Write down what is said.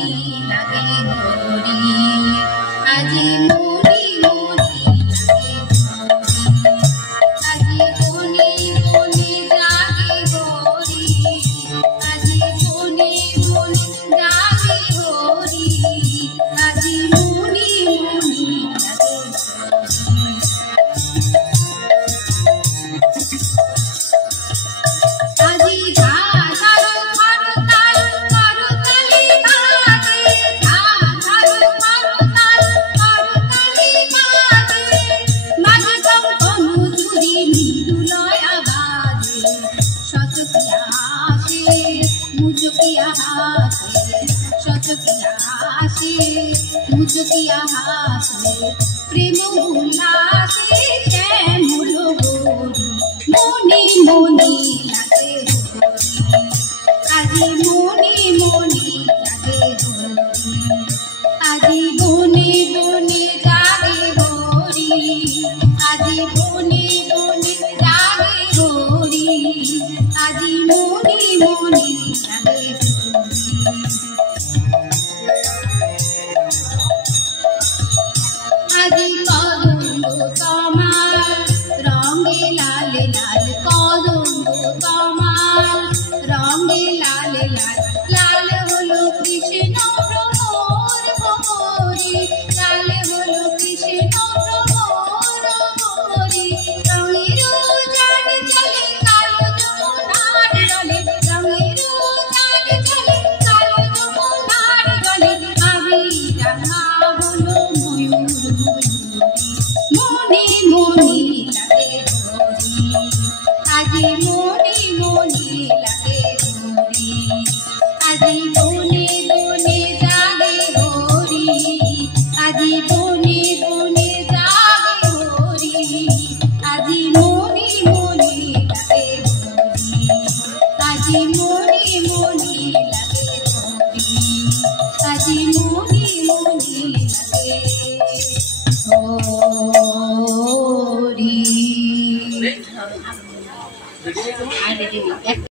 মনি লাগে হরি আজি মনি মনি লাগে আজি মনি মনি জাগে হরি আজি মনি মনি জাগে হরি আজি মনি মনি লাগে আজি ঝাঝার খরতাল খরতালি বাজে ঝাঝার খরতাল খরতালি বাজে মাঝে কঙ্কন চুরি মৃদুলয় আবাজে শতকিয়া আসে মুজকিয়া হাসে শতকিয়া আসে মুজকিয়া হাসে প্রেম উল্লাসে শ্যামল গৌরী মনি মনি লাগে হরি আজি মনি মনি লাগে হরি আজি বনে বনে জাগে হরি আজি বনে বনে জাগে হরি আজি মনি মনি লাগে হরি আজি কদম্ব তোমার রঙে লাল লাল কদম্ব তোমার রঙে লাল লাল লাল হলো কৃষ্ণ ভ্রমর ভ্রমরি লাল হলো কৃষ্ণ ভ্রমর ভ্রমরি রঙের উজান চলে কালো যমুনার জলে রঙের উজান চলে কালো যমুনার জলে আমি রাঙা হলো ময়ূর মনি মনি লাগে হরি আজি মনি মনি লাগে হরি আজি বনে বনে জাগে হরি আজি বনে বনে জাগে হরি আজি মনি মনি লাগে হরি আজি মনি মনি লাগে হরি আজি মনি মনি লাগে হরি